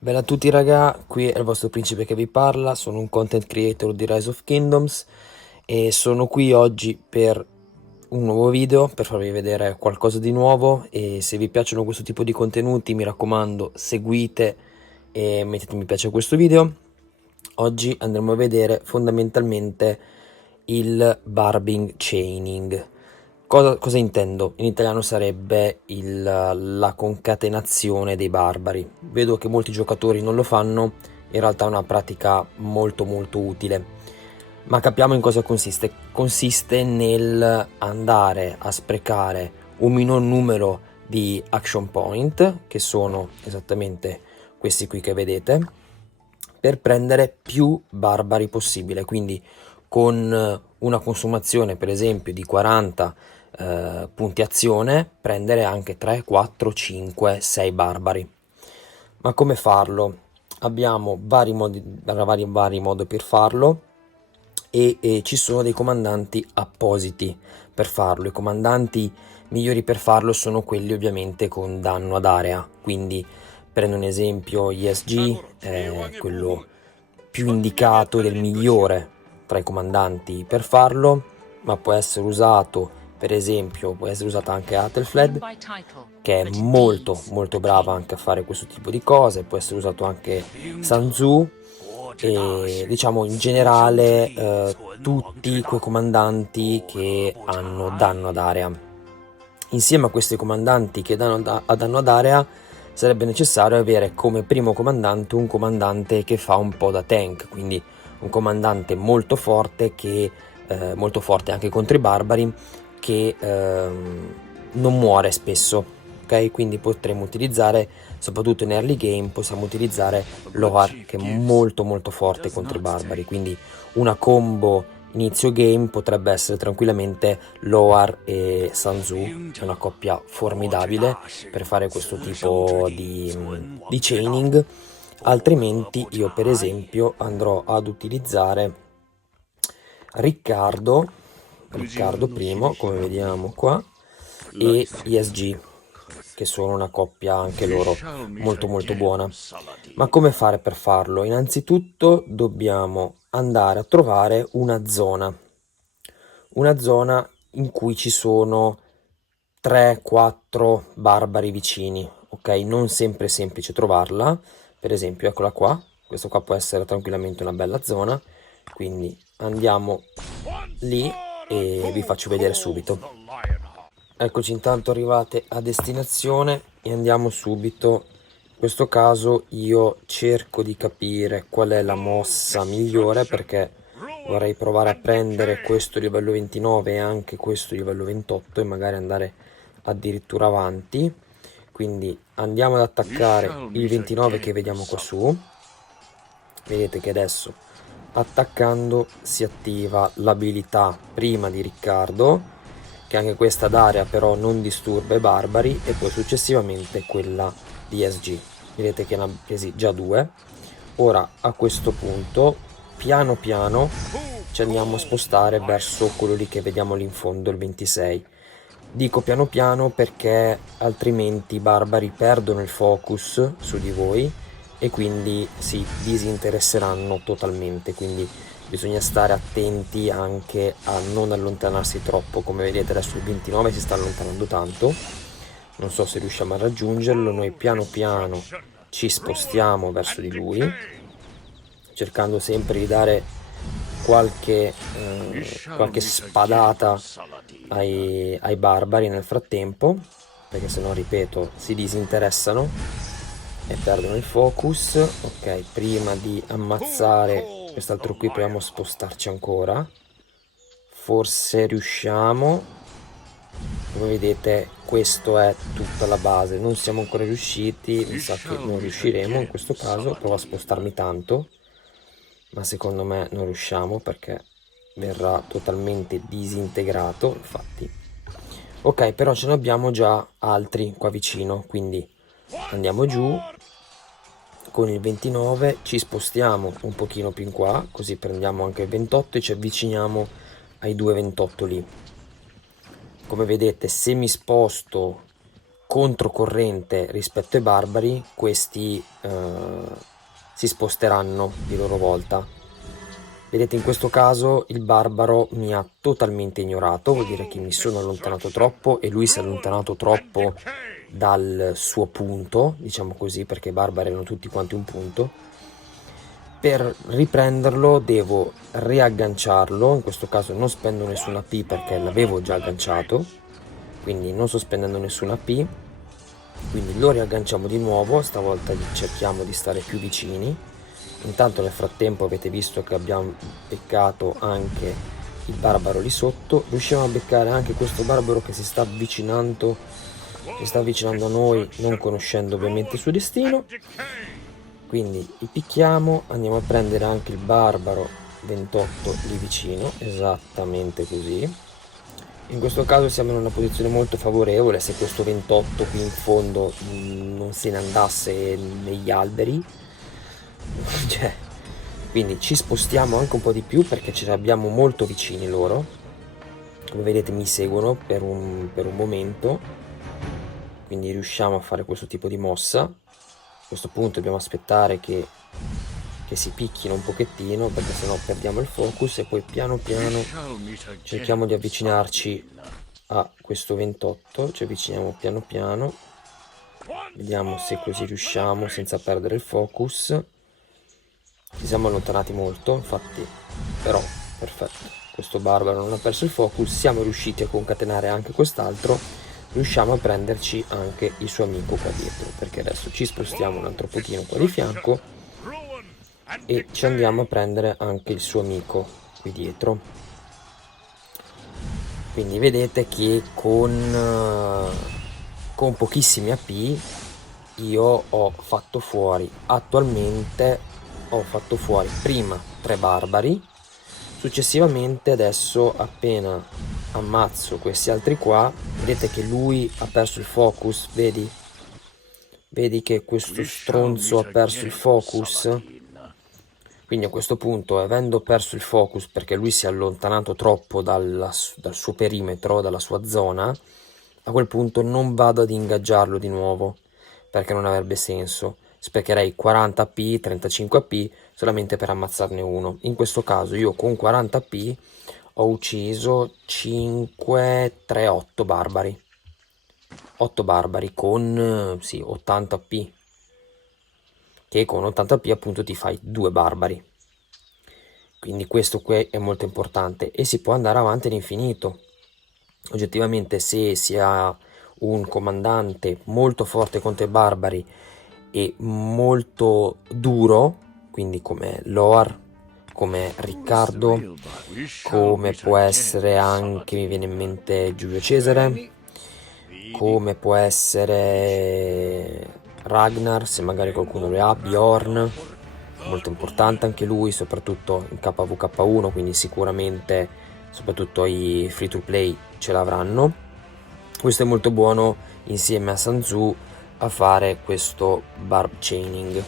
Bella a tutti raga, qui è il vostro principe che vi parla, sono un content creator di Rise of Kingdoms e sono qui oggi per un nuovo video, per farvi vedere qualcosa di nuovo. E se vi piacciono questo tipo di contenuti mi raccomando seguite e mettete mi piace a questo video. Oggi andremo a vedere fondamentalmente il barbing chaining. Cosa intendo? In italiano sarebbe la concatenazione dei barbari. Vedo che molti giocatori non lo fanno, in realtà è una pratica molto molto utile. Ma capiamo in cosa consiste. Consiste nel andare a sprecare un minor numero di action point, che sono esattamente questi qui che vedete, per prendere più barbari possibile. Quindi con una consumazione per esempio di 40 punti azione, prendere anche 3, 4, 5, 6 barbari. Ma come farlo? Abbiamo vari modi per farlo e ci sono dei comandanti appositi per farlo. I comandanti migliori per farlo sono quelli ovviamente con danno ad area, quindi prendo un esempio ESG, è quello più indicato del migliore tra i comandanti per farlo, ma può essere usato, per esempio, può essere usata anche Athelflaed, che è molto molto brava anche a fare questo tipo di cose. Può essere usato anche Sun Tzu e diciamo in generale tutti quei comandanti che hanno danno ad area. Insieme a questi comandanti che danno danno ad area sarebbe necessario avere come primo comandante un comandante che fa un po' da tank, quindi un comandante molto forte anche contro i barbari, che non muore spesso, ok? Quindi potremmo utilizzare, soprattutto in early game, possiamo utilizzare Loar, che è molto molto forte contro i barbari, quindi una combo inizio game potrebbe essere tranquillamente Loar e Sanzu, è una coppia formidabile per fare questo tipo di chaining. Altrimenti io per esempio andrò ad utilizzare Riccardo primo, come vediamo qua, e ESG, che sono una coppia anche loro molto molto buona. Ma come fare per farlo? Innanzitutto dobbiamo andare a trovare una zona in cui ci sono 3-4 barbari vicini, ok? Non sempre è semplice trovarla, per esempio eccola qua, questo qua può essere tranquillamente una bella zona, quindi andiamo lì e vi faccio vedere subito. Eccoci intanto arrivate a destinazione e andiamo subito. In questo caso io cerco di capire qual è la mossa migliore, perché vorrei provare a prendere questo livello 29 e anche questo livello 28 e magari andare addirittura avanti. Quindi andiamo ad attaccare il 29 che vediamo qua su. Vedete che adesso attaccando si attiva l'abilità prima di Riccardo, che anche questa d'area però non disturba i barbari, e poi successivamente quella di SG. Vedete che ne ha presi già due. Ora a questo punto piano piano ci andiamo a spostare verso quello lì che vediamo lì in fondo, il 26. Dico piano piano perché altrimenti i barbari perdono il focus su di voi e quindi si disinteresseranno totalmente, quindi bisogna stare attenti anche a non allontanarsi troppo. Come vedete adesso il 29 si sta allontanando tanto, non so se riusciamo a raggiungerlo. Noi piano piano ci spostiamo verso di lui, cercando sempre di dare qualche spadata ai barbari nel frattempo, perché sennò, ripeto, si disinteressano e perdono il focus. Ok, prima di ammazzare quest'altro qui proviamo a spostarci ancora, forse riusciamo. Come vedete questo è tutta la base, non siamo ancora riusciti, mi sa che non riusciremo in questo caso. Provo a spostarmi tanto, ma secondo me non riusciamo perché verrà totalmente disintegrato, infatti. Ok, però ce ne abbiamo già altri qua vicino, quindi andiamo giù con il 29, ci spostiamo un pochino più in qua, così prendiamo anche il 28 e ci avviciniamo ai due 28 lì. Come vedete, se mi sposto controcorrente rispetto ai barbari, questi si sposteranno di loro volta. Vedete, in questo caso il barbaro mi ha totalmente ignorato, vuol dire che mi sono allontanato troppo e lui si è allontanato troppo dal suo punto, diciamo così, perché i barbari erano tutti quanti un punto. Per riprenderlo devo riagganciarlo, in questo caso non spendo nessuna AP perché l'avevo già agganciato, quindi non sto spendendo nessuna AP, quindi lo riagganciamo di nuovo, stavolta cerchiamo di stare più vicini. Intanto nel frattempo avete visto che abbiamo beccato anche il barbaro lì sotto, riusciamo a beccare anche questo barbaro che si sta avvicinando a noi, non conoscendo ovviamente il suo destino. Quindi li picchiamo, andiamo a prendere anche il barbaro 28 lì vicino, esattamente così. In questo caso siamo in una posizione molto favorevole, se questo 28 qui in fondo non se ne andasse negli alberi. Cioè, quindi ci spostiamo anche un po' di più perché ce li abbiamo molto vicini loro. Come vedete mi seguono per un momento, quindi riusciamo a fare questo tipo di mossa. A questo punto dobbiamo aspettare che si picchino un pochettino, perché sennò perdiamo il focus, e poi piano piano cerchiamo di avvicinarci a questo 28, ci avviciniamo piano piano, vediamo se così riusciamo senza perdere il focus. Ci siamo allontanati molto, infatti, però perfetto, questo barbaro non ha perso il focus, siamo riusciti a concatenare anche quest'altro, riusciamo a prenderci anche il suo amico qua dietro, perché adesso ci spostiamo un altro pochino qua di fianco e ci andiamo a prendere anche il suo amico qui dietro. Quindi vedete che con pochissimi AP io ho fatto fuori prima 3 barbari, successivamente adesso appena ammazzo questi altri qua, vedete che lui ha perso il focus, vedi che questo stronzo ha perso il focus. Quindi a questo punto, avendo perso il focus perché lui si è allontanato troppo dal suo perimetro, dalla sua zona, a quel punto non vado ad ingaggiarlo di nuovo, perché non avrebbe senso. Sprecherei 40 AP, 35 AP solamente per ammazzarne uno. In questo caso io con 40 AP ho ucciso 5, 3, 8 barbari. 8 barbari con sì, 80 AP, che con 80 AP appunto ti fai 2 barbari. Quindi questo qui è molto importante e si può andare avanti all'infinito. Oggettivamente, se si ha un comandante molto forte contro i barbari e molto duro, quindi come Loar, come Riccardo, come può essere anche, mi viene in mente Giulio Cesare, come può essere Ragnar, se magari qualcuno lo ha, Bjorn, molto importante anche lui, soprattutto in KVK1, quindi sicuramente soprattutto i free to play ce l'avranno. Questo è molto buono insieme a Sun Tzu a fare questo barb chaining,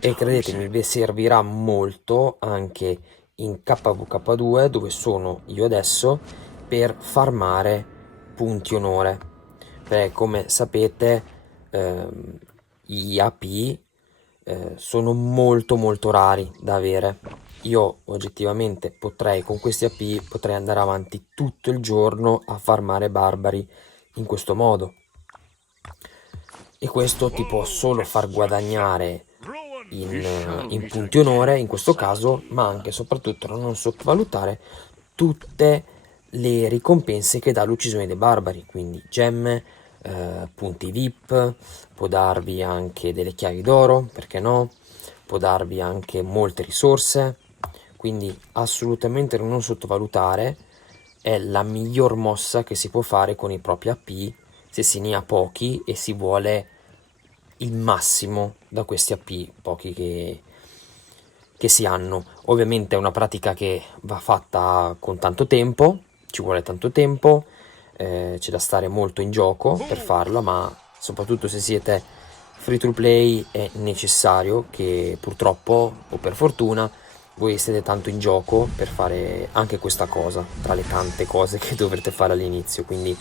e credetemi vi servirà molto anche in KVK2 dove sono io adesso, per farmare punti onore, perché come sapete gli AP sono molto rari da avere. Io oggettivamente con questi AP potrei andare avanti tutto il giorno a farmare barbari in questo modo, e questo ti può solo far guadagnare in punti onore in questo caso, ma anche e soprattutto non sottovalutare tutte le ricompense che dà l'uccisione dei barbari, quindi gemme, punti VIP, può darvi anche delle chiavi d'oro, perché no, può darvi anche molte risorse, quindi assolutamente non sottovalutare, è la miglior mossa che si può fare con i propri AP se se ne ha pochi e si vuole il massimo da questi AP pochi che si hanno. Ovviamente è una pratica che va fatta con tanto tempo, ci vuole tanto tempo, c'è da stare molto in gioco per farlo, ma soprattutto se siete free to play è necessario che, purtroppo o per fortuna, voi siete tanto in gioco per fare anche questa cosa, tra le tante cose che dovrete fare all'inizio. Quindi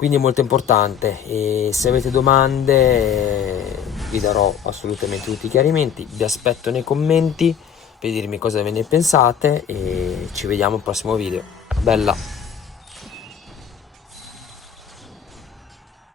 quindi è molto importante. E se avete domande vi darò assolutamente tutti i chiarimenti. Vi aspetto nei commenti per dirmi cosa ve ne pensate e ci vediamo al prossimo video. Bella!